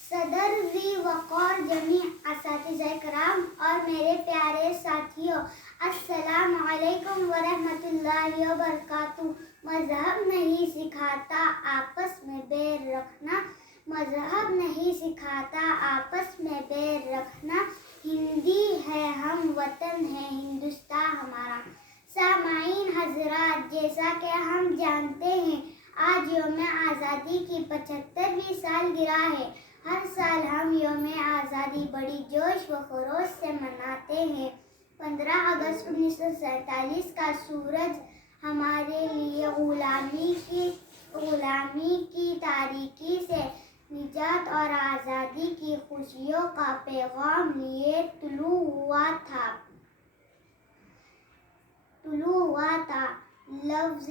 صدر ذی وقار جمیع اساتذہ کرام اور میرے پیارے ساتھیوں، السلام علیکم ورحمۃ اللہ وبرکاتہ۔ مذہب نہیں سکھاتا آپس میں بیر رکھنا، مذہب نہیں سکھاتا آپس میں بیر رکھنا، ہندی ہے ہم، وطن ہے ہندوستان ہمارا۔ سامعین حضرات، جیسا کہ ہم جانتے ہیں آج یوم آزادی کی 75ویں سالگرہ ہے۔ ہر سال ہم یوم آزادی بڑی جوش و خروش سے مناتے ہیں۔ 15 اگست 1947 کا سورج ہمارے لیے غلامی کی تاریکی سے نجات اور آزادی کی خوشیوں کا پیغام لیے طلوع ہوا تھا۔ لفظ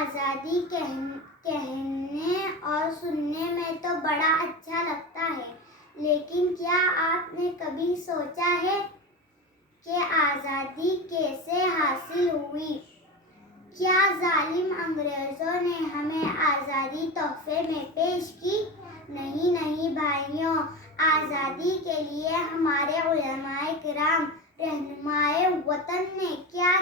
آزادی کہنے اور سننے میں تو بڑا اچھا لگتا ہے، لیکن کیا آپ نے کبھی سوچا ہے کہ آزادی کیسے حاصل ہوئی؟ کیا ظالم انگریزوں نے ہمیں آزادی تحفے میں پیش کی؟ نہیں بھائیوں، آزادی کے لیے ہمارے علماء کرام، رہنمائے وطن نے کیا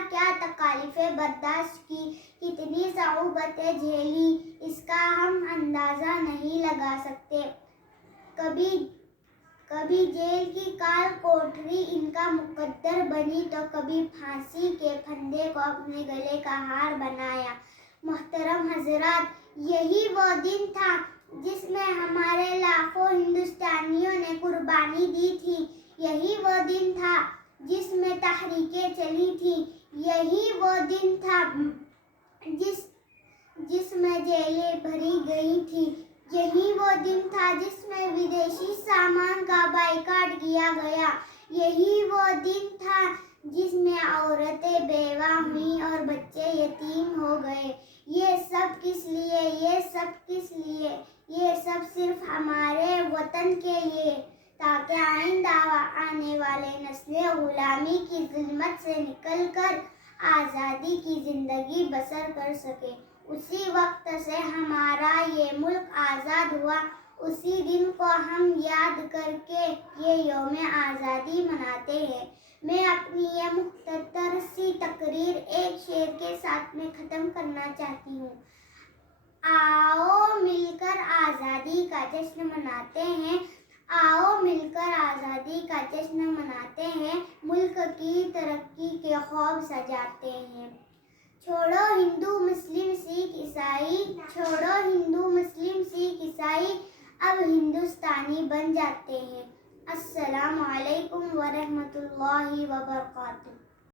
تکالیفیں برداشت کی، کتنی صعوبتیں جھیلی، اس کا ہم اندازہ نہیں لگا سکتے۔ کبھی جیل کی کال کوٹری ان کا مقدر بنی تو کبھی پھانسی کے پھندے کو اپنے گلے کا ہار بنایا۔ محترم حضرات، یہی وہ دن تھا جس میں ہمارے لاکھوں ہندوستانیوں نے قربانی دی تھی، یہی وہ دن تھا جس میں تحریکیں چلی تھیں، یہی وہ دن تھا جس میں جیلیں بھری گئی تھیں، یہی وہ دن تھا جس میں ودیشی سامان کا بائیکاٹ کیا گیا، یہی وہ دن تھا جس میں عورتیں بیوہ ہوئیں اور بچے یتیم ہو گئے۔ یہ سب کس لیے؟ یہ سب صرف ہمارے وطن کے لیے، تاکہ آئندہ آنے والی نسلیں غلامی کی ظلمت سے نکل کر آزادی کی زندگی بسر کر سکیں۔ اسی وقت سے ہمارا یہ ملک آزاد ہوا، اسی دن کو ہم یاد کر کے یہ یوم آزادی مناتے ہیں۔ میں اپنی یہ مختصر سی تقریر ایک شعر کے ساتھ میں ختم کرنا چاہتی ہوں۔ آؤ مل کر آزادی کا جشن مناتے ہیں، آؤ مل کر آزادی کا جشن مناتے ہیں، ملک کی ترقی کے خواب سجاتے ہیں۔ چھوڑو ہندو مسلم سکھ عیسائی، چھوڑو ہندو مسلم سکھ عیسائی، اب ہندوستانی بن جاتے ہیں۔ السلام علیکم ورحمۃ اللہ وبرکاتہ۔